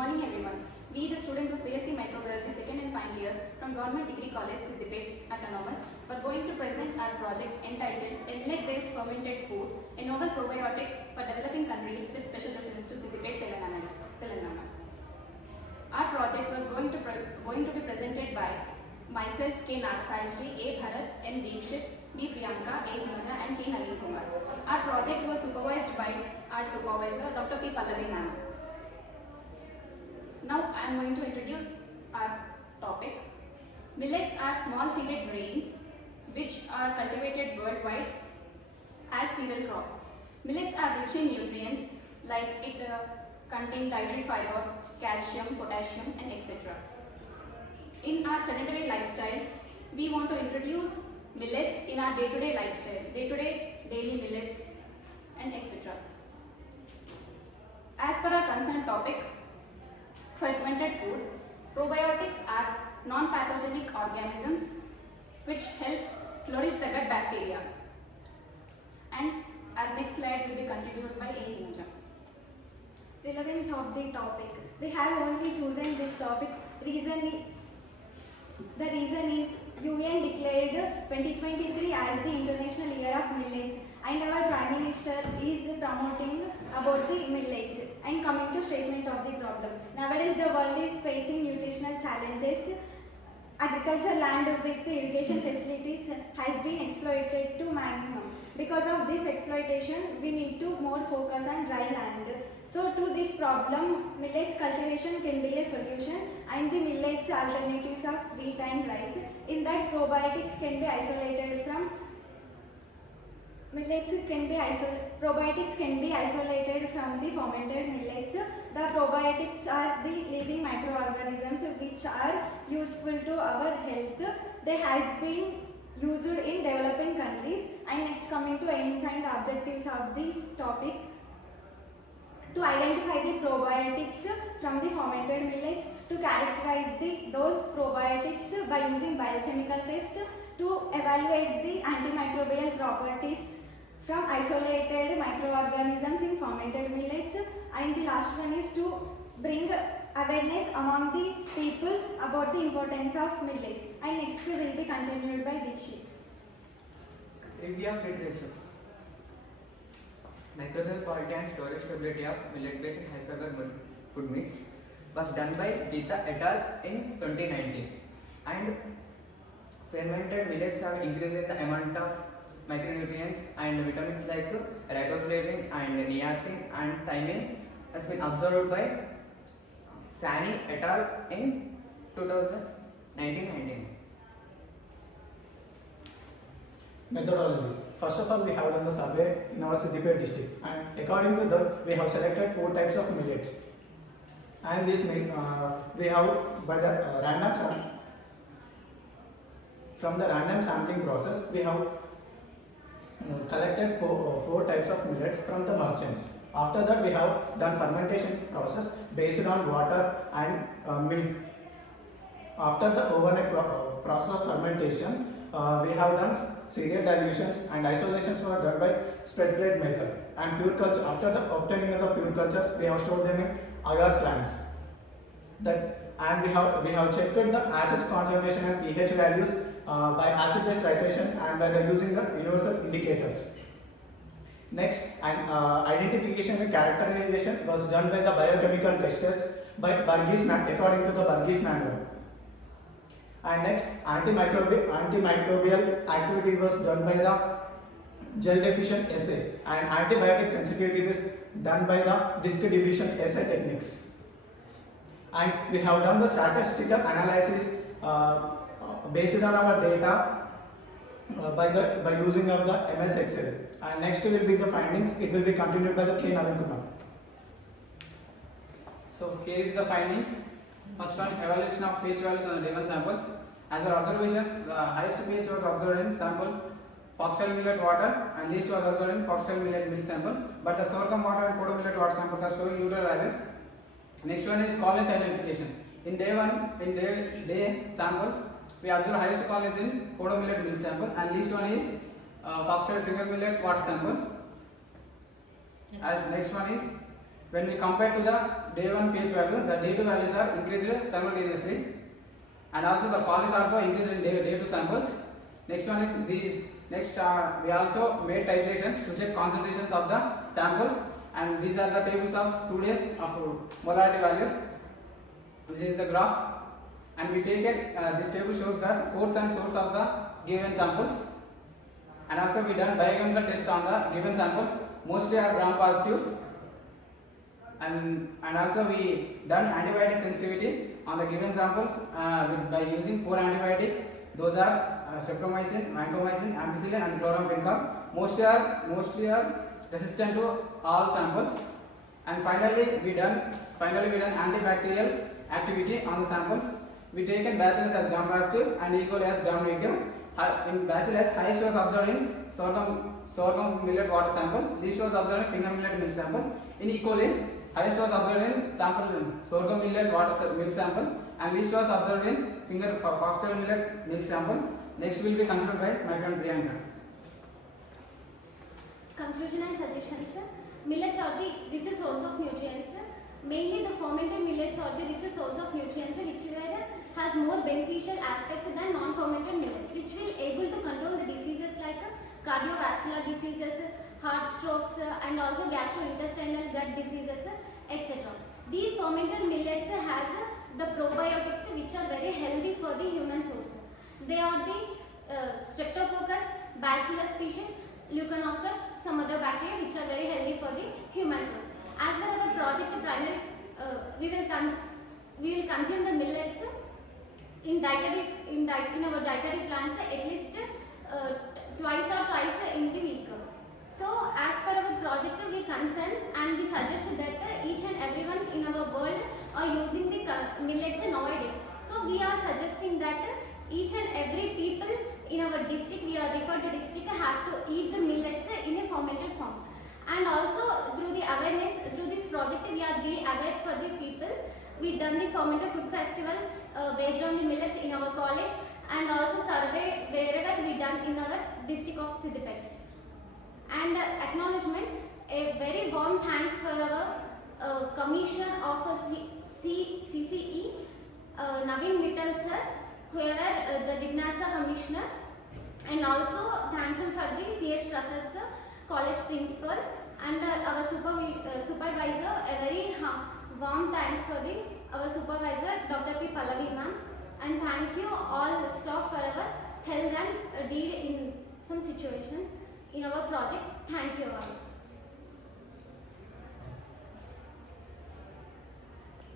morning everyone. We the students of BSc Microbiology second and final years from Government Degree College Siddipet Autonomous were going to present our project entitled A Millet-Based Fermented Food, a novel probiotic for developing countries with special reference to Siddipet, Telangana. Our project was going to be presented by myself, K. Nagasayasri, A. Bharat, M. Deekshit, B. Priyanka, A. Himaja and K. Naveen Kumar. Our project was supervised by our supervisor, Dr. P. Pallavi ma'am. Now I am going to introduce our topic. Millets are small seeded grains which are cultivated worldwide as cereal crops. Millets are rich in nutrients like it contain dietary fiber, calcium, potassium and etc. In our sedentary lifestyles, we want to introduce millets in our day-to-day lifestyle, daily millets and etc. As per our concerned topic, fermented food, probiotics are non-pathogenic organisms which help flourish the gut bacteria. And our next slide will be continued by A. Himaja. Relevance of the topic. We have only chosen this topic. The reason is UN declared 2023 as the International Year of Millets, and our Prime Minister is promoting about the millets. And coming to statement of the problem. Nowadays the world is facing nutritional challenges. Agriculture land with irrigation facilities has been exploited to maximum. Because of this exploitation, we need to more focus on dry land. So to this problem, millets cultivation can be a solution, and the millets alternatives of wheat and rice. In that, probiotics can be isolated from probiotics can be isolated from the fermented millets. The probiotics are the living microorganisms which are useful to our health. They has been used in developing countries. And next, coming to aims and objectives of this topic. To identify the probiotics from the fermented millets, to characterize those probiotics by using biochemical test, to evaluate the antimicrobial properties from isolated microorganisms in fermented millets, and the last one is to bring awareness among the people about the importance of millets. And next will be continued by Deekshit. Review of literature. Microbial quality and storage stability of millet-based high-fiber food mix was done by Geeta et al. In 2019. And fermented millets have increased the amount of micronutrients and vitamins like riboflavin and niacin and thymine has been observed by Sani et al. In 2019. Methodology. First of all, we have done the survey in our Siddipet district, and according to that, we have selected 4 types of millets. And this we have by the from the random sampling process, we have collected 4 types of millets from the merchants. After that, we have done fermentation process based on water and milk. After the overnight process of fermentation, we have done cereal dilutions, and isolations were done by spread plate method. And pure culture, after the obtaining of the pure cultures, we have stored them in agar slants. And we have checked the acid concentration and pH values by acid-base titration and by using the universal indicators. Next, identification and characterization was done by the biochemical testers by according to the Burgess manual. And next, antimicrobial activity was done by the gel diffusion assay, and antibiotic sensitivity was done by the disk diffusion assay techniques. And we have done the statistical analysis based on our data by using of the MS Excel. And next will be the findings. It will be continued by the K. Naveen Kumar. So here is the findings. First one, evaluation of pH values on the given samples. As our observations, the highest pH was observed in sample foxtail millet water and least was observed in foxtail millet milk sample. But the sorghum water and kodo millet water samples are showing neutral values. Next one is college identification. In day samples, we observe highest college in kodo millet milk sample, and least one is foxtail finger millet water sample. Next one is when we compare to the day 1 pH value, the day 2 values are increased simultaneously, and also the call is also increased in day 2 samples. Next one is these. Next, we also made titrations to check concentrations of the samples, and these are the tables of 2 days of molarity values. This is the graph, and we take it. This table shows the course and source of the given samples, and also we done biochemical tests on the given samples. Mostly are gram positive, and also we done antibiotic sensitivity on the given samples by using 4 antibiotics. Those are streptomycin, vancomycin, ampicillin, and chloramphenicol. Mostly are resistant to all samples. And finally we done antibacterial activity on the samples. We taken bacillus as gram positive and E. coli as gram negative. In bacillus, highest was observed in sorghum millet water sample, least was observed in finger millet milk sample. In E. coli, highest was observed in sorghum millet water milk sample, and least was observed in foxtail millet milk sample. Next will be considered by my friend Priyanka. Conclusion and suggestions. Millets are the richest source of nutrients. Mainly the fermented millets are the richest source of nutrients, which has more beneficial aspects than non-fermented millets, which will able to control the diseases like cardiovascular diseases, heart strokes, and also gastrointestinal gut diseases, etc. These fermented millets has the probiotics which are very healthy for the human source. They are the Streptococcus, Bacillus species, Leuconoster, some other bacteria which are very healthy for the human source. As per our project primary, we will consume the millets in our dietary plans at least twice or thrice in the week. So as per our project we concern and we suggest that each and everyone in our world are using the millets nowadays. So we are suggesting that each and every people in our district, we are referred to district, have to eat the millets in a fermented form. And also through the awareness, through this project we are being aware for the people. We done the fermented food festival based on the millets in our college, and also survey wherever we done in our district of Siddipet. And acknowledgement, a very warm thanks for our Commissioner of CCE, Naveen Mittal sir, whoever the Jignasa Commissioner, and also thankful for the C.H. Prasad sir, college principal, and our supervisor. A very warm thanks for our supervisor Dr. P. Pallavi ma'am, and thank you all staff for our help and deal in some situations in our project. Thank you all.